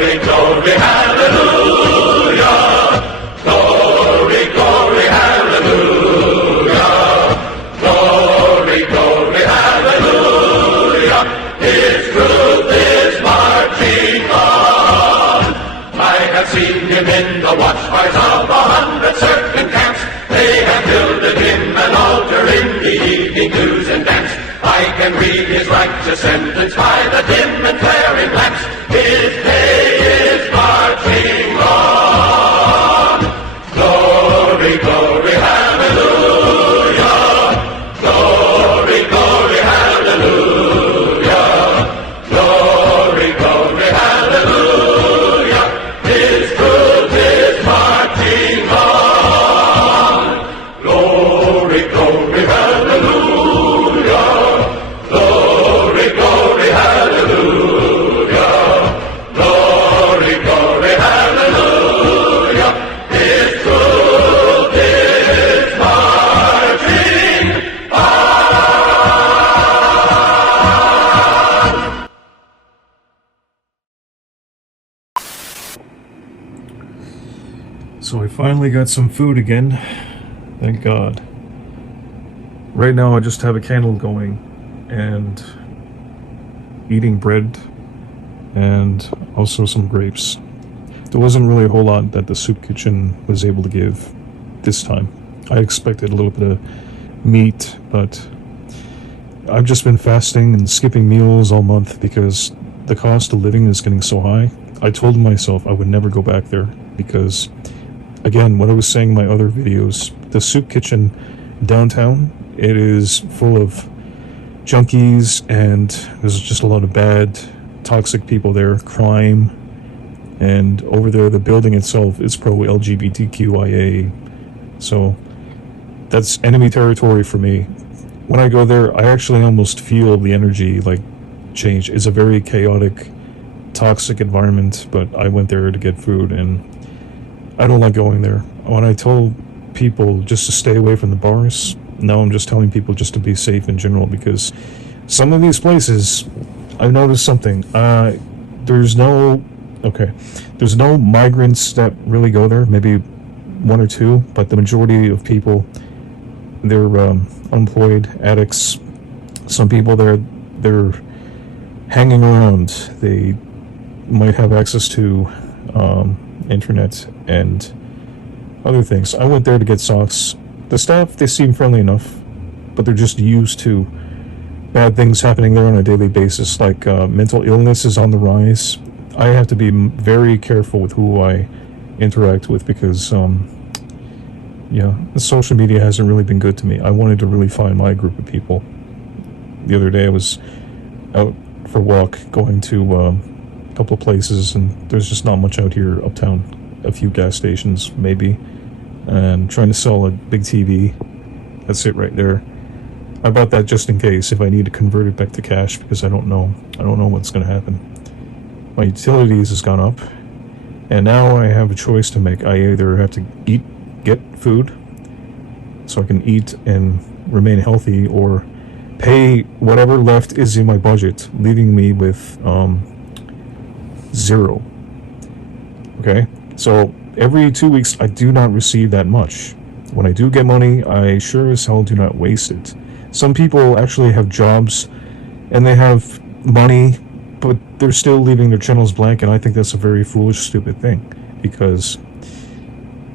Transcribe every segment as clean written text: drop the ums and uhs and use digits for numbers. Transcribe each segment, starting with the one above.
glory, hallelujah. Glory, glory, hallelujah. Glory, glory, hallelujah. His truth is marching on. I have seen him in the watchfires of 100 certain camps. They have builded him an altar in the evening news and dance. I can read his righteous sentence by the dim and flaring lamps. His day is marching on. Glory, glory, hallelujah. Glory, glory, hallelujah. Glory, glory, hallelujah. His truth is marching on. Glory, glory, hallelujah. Glory, glory, hallelujah. Glory, glory, hallelujah. His truth is marching on. So I finally got some food again. Thank God. Right now I just have a candle going and eating bread and also some grapes. There wasn't really a whole lot that the soup kitchen was able to give this time. I expected a little bit of meat, but I've just been fasting and skipping meals all month because the cost of living is getting so high. I told myself I would never go back there because, again, what I was saying in my other videos, the soup kitchen downtown, it is full of junkies and there's just a lot of bad, toxic people there, crime, and over there the building itself is pro-LGBTQIA, so that's enemy territory for me. When I go there, I actually almost feel the energy like change. It's a very chaotic, toxic environment, but I went there to get food and I don't like going there. When I told people just to stay away from the bars, now I'm just telling people just to be safe in general, because some of these places, I've noticed something. There's no migrants that really go there, maybe one or two, but the majority of people, they're unemployed, addicts. Some people they're hanging around. They might have access to internet and other things. I went there to get socks. The staff, they seem friendly enough, but they're just used to bad things happening there on a daily basis, like mental illness is on the rise. I have to be very careful with who I interact with because the social media hasn't really been good to me. I wanted to really find my group of people. The other day I was out for a walk, going to a couple of places, and there's just not much out here uptown. A few gas stations, maybe, and trying to sell a big TV. That's it right there. I bought that just in case if I need to convert it back to cash, because I don't know what's going to happen. My utilities has gone up, and now I have a choice to make. I either have to get food so I can eat and remain healthy, or pay whatever left is in my budget, leaving me with zero. Okay, so every 2 weeks I do not receive that much. When I do get money, I sure as hell do not waste it. Some people actually have jobs and they have money, but they're still leaving their channels blank, and I think that's a very foolish, stupid thing, because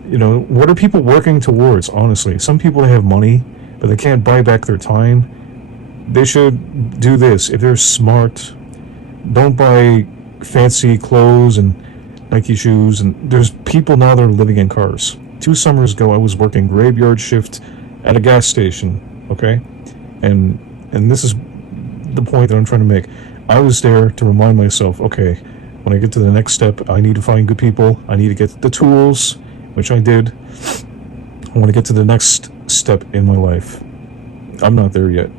what are people working towards? Honestly, some people, they have money but they can't buy back their time. They should do this. If they're smart, don't buy fancy clothes and Nike shoes. And there's people now that are living in cars. 2 summers ago, I was working graveyard shift at a gas station, okay? And this is the point that I'm trying to make. I was there to remind myself, okay, when I get to the next step, I need to find good people. I need to get the tools, which I did. I want to get to the next step in my life. I'm not there yet.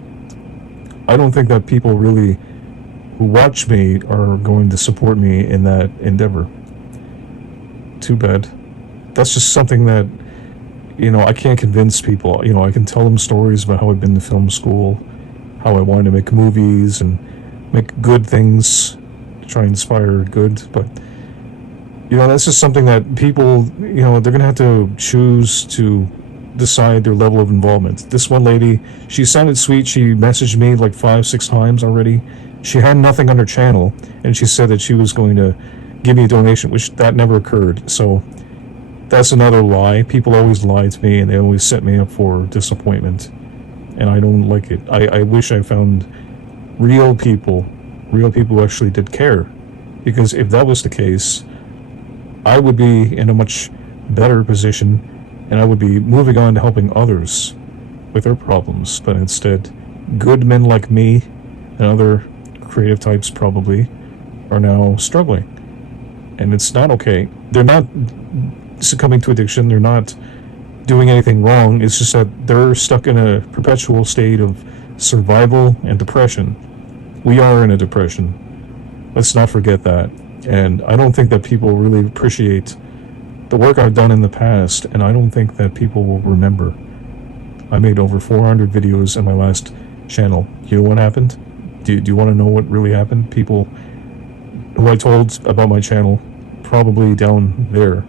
I don't think that people really who watch me are going to support me in that endeavor. Too bad. That's just something that, I can't convince people. I can tell them stories about how I've been to film school, how I wanted to make movies and make good things to try and inspire good, but That's just something that people, they're gonna have to choose to decide their level of involvement. This one lady, she sounded sweet. She messaged me like 5, 6 times already. She had nothing on her channel, and she said that she was going to give me a donation, which that never occurred. So that's another lie. People always lie to me, and they always set me up for disappointment, and I don't like it. I wish I found real people, who actually did care, because if that was the case, I would be in a much better position, and I would be moving on to helping others with their problems. But instead, good men like me and other creative types probably are now struggling. And it's not okay. They're not succumbing to addiction, they're not doing anything wrong. It's just that they're stuck in a perpetual state of survival and depression. We are in a depression. Let's not forget that. And I don't think that people really appreciate the work I've done in the past, and I don't think that people will remember. I made over 400 videos in my last channel. You know what happened? Do you want to know what really happened? People who I told about my channel, probably down there,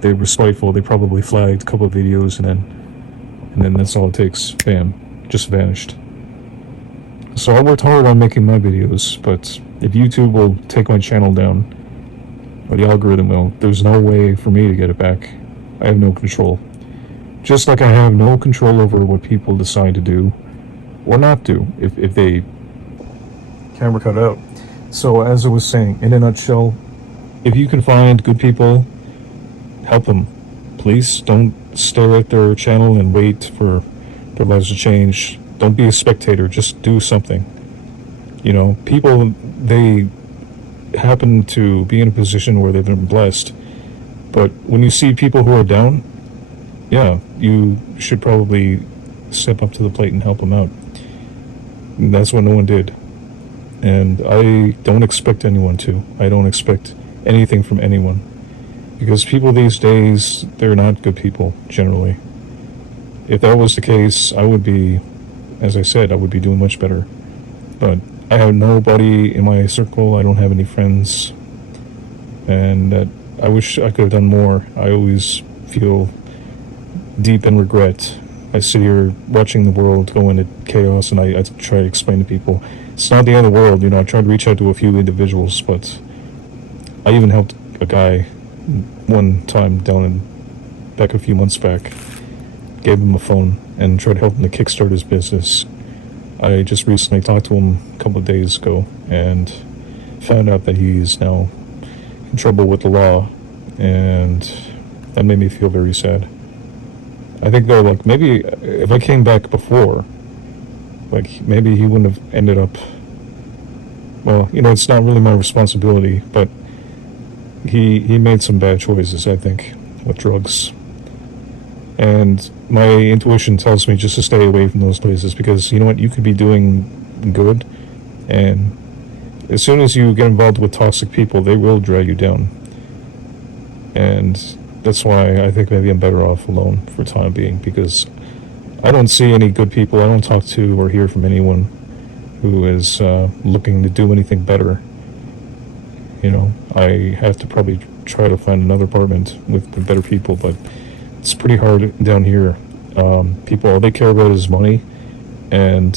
they were spiteful. They probably flagged a couple of videos, and then that's all it takes. Bam, just vanished. So I worked hard on making my videos, but if YouTube will take my channel down, or the algorithm will, there's no way for me to get it back. I have no control. Just like I have no control over what people decide to do or not do if they camera cut out. So as I was saying, in a nutshell, if you can find good people, help them. Please don't stare at their channel and wait for their lives to change. Don't be a spectator, just do something. People, they happen to be in a position where they've been blessed, but when you see people who are down, yeah, you should probably step up to the plate and help them out. And that's what no one did. And I don't expect anyone to. I don't expect anything from anyone. Because people these days, they're not good people, generally. If that was the case, I would be, as I said, I would be doing much better. But I have nobody in my circle. I don't have any friends. And I wish I could have done more. I always feel deep in regret. I sit here watching the world go into chaos, and I try to explain to people, it's not the end of the world. I tried to reach out to a few individuals, but I even helped a guy one time back a few months back. Gave him a phone and tried to help him to kickstart his business. I just recently talked to him a couple of days ago and found out that he's now in trouble with the law, and that made me feel very sad. I think though, maybe if I came back before, maybe he wouldn't have ended up, well, it's not really my responsibility, but he made some bad choices, I think, with drugs. And my intuition tells me just to stay away from those places, because you know what, you could be doing good, and as soon as you get involved with toxic people, they will drag you down. And that's why I think maybe I'm better off alone for the time being, because I don't see any good people. I don't talk to or hear from anyone who is looking to do anything better. I have to probably try to find another apartment with better people, but it's pretty hard down here. People, all they care about is money, and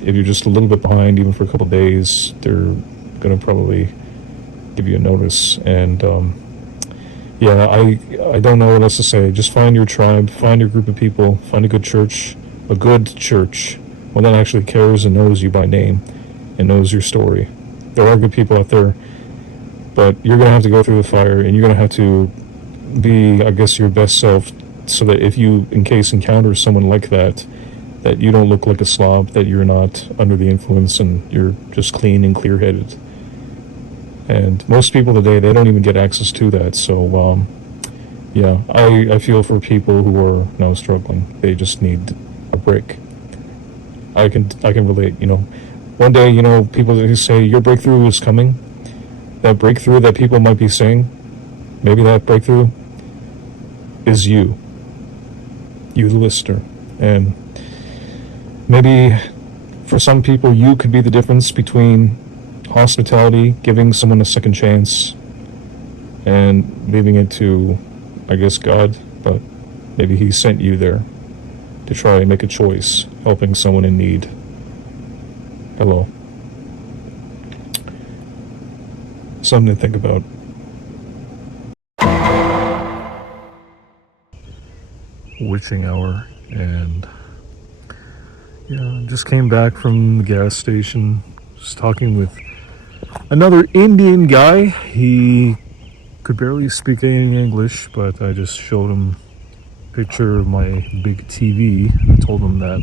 if you're just a little bit behind, even for a couple of days, they're gonna probably give you a notice. And yeah, I don't know what else to say. Just find your tribe, find your group of people, find a good church, one that actually cares and knows you by name and knows your story. There are good people out there, but you're gonna have to go through the fire, and you're gonna have to be, I guess, your best self, so that if you, in case, encounter someone like that you don't look like a slob, that you're not under the influence, and you're just clean and clear-headed. And most people today, they don't even get access to that. So yeah, I feel for people who are now struggling. They just need a break. I can relate. One day, people who say your breakthrough is coming, that breakthrough that people might be saying, maybe that breakthrough is you, the listener. And maybe for some people, you could be the difference between hospitality, giving someone a second chance, and leaving it to, I guess, God, but maybe He sent you there to try and make a choice, helping someone in need. Hello. Something to think about. Witching hour, and yeah, just came back from the gas station. Just talking with another Indian guy. He could barely speak any English, but I just showed him a picture of my big TV. I told him that,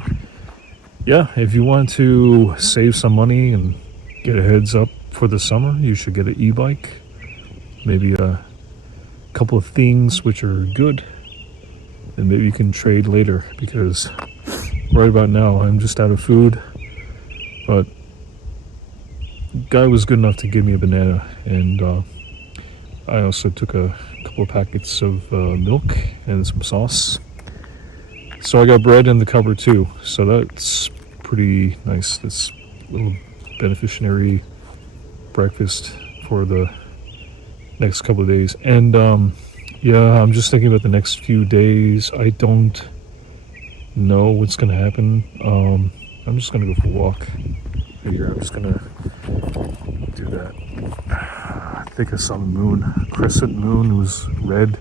yeah, if you want to save some money and get a heads up for the summer, you should get an e-bike. Maybe a couple of things which are good, and maybe you can trade later, because right about now I'm just out of food. But the guy was good enough to give me a banana, and I also took a couple of packets of milk and some sauce. So I got bread in the cupboard too, so that's pretty nice. That's a little beneficiary breakfast for the next couple of days. And yeah, I'm just thinking about the next few days. I don't know what's gonna happen. I'm just gonna go for a walk. Here, I'm just gonna do that. I think I saw the moon, crescent moon. It was red.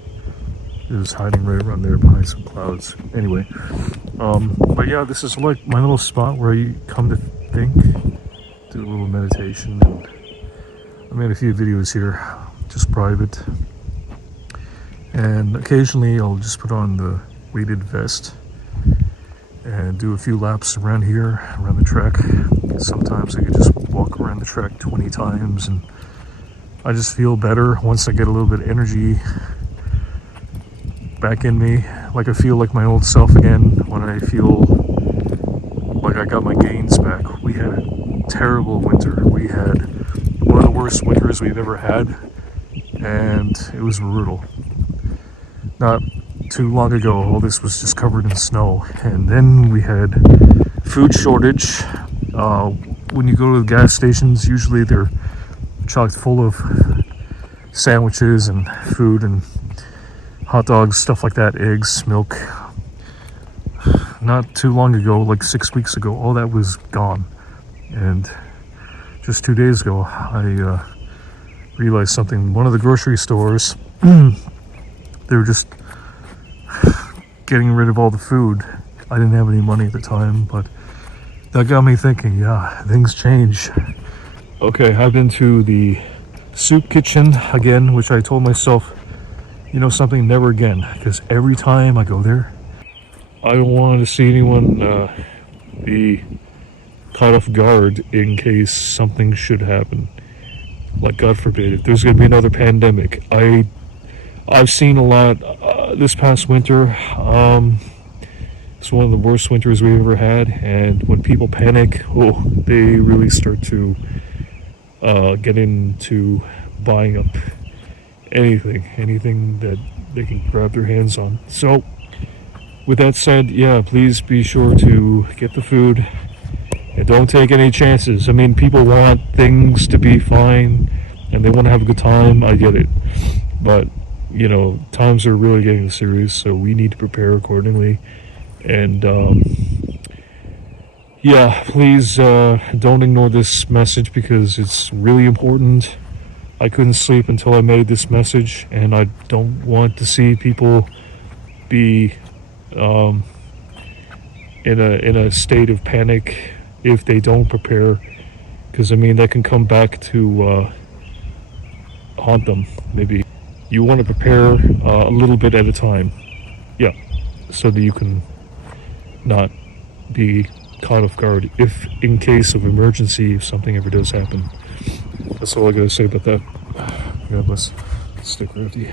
It was hiding right around there behind some clouds. Anyway, but yeah, this is like my little spot where you come to think, do a little meditation, and I made a few videos here, just private, and occasionally I'll just put on the weighted vest and do a few laps around here, around the track. Sometimes I could just walk around the track 20 times, and I just feel better once I get a little bit of energy back in me. Like I feel like my old self again when I feel like I got my gains back. We had a terrible winter. We had one of the worst winters we've ever had, and it was brutal. Not too long ago, all this was just covered in snow, and then we had food shortage. When you go to the gas stations, usually they're chocked full of sandwiches and food and hot dogs, stuff like that, eggs, milk. Not too long ago, like 6 weeks ago, all that was gone. And just 2 days ago, I realized something. One of the grocery stores, they were just getting rid of all the food. I didn't have any money at the time, but that got me thinking, yeah, things change. Okay, I've been to the soup kitchen again, which I told myself, you know something, never again, because every time I go there, I don't want to see anyone be caught off guard in case something should happen. Like, God forbid, if there's going to be another pandemic. I've seen a lot this past winter. It's one of the worst winters we've ever had, and when people panic, they really start to get into buying up anything that they can grab their hands on. So, with that said, yeah, please be sure to get the food and don't take any chances. I mean, people want things to be fine and they want to have a good time. I get it, but you know, times are really getting serious, so we need to prepare accordingly. And yeah, please don't ignore this message, because it's really important. I couldn't sleep until I made this message, and I don't want to see people be in a state of panic if they don't prepare, because I mean that can come back to haunt them. Maybe you want to prepare a little bit at a time, yeah, so that you can not be caught off guard if in case of emergency, if something ever does happen. That's all I gotta say about that. God bless. Stay crafty.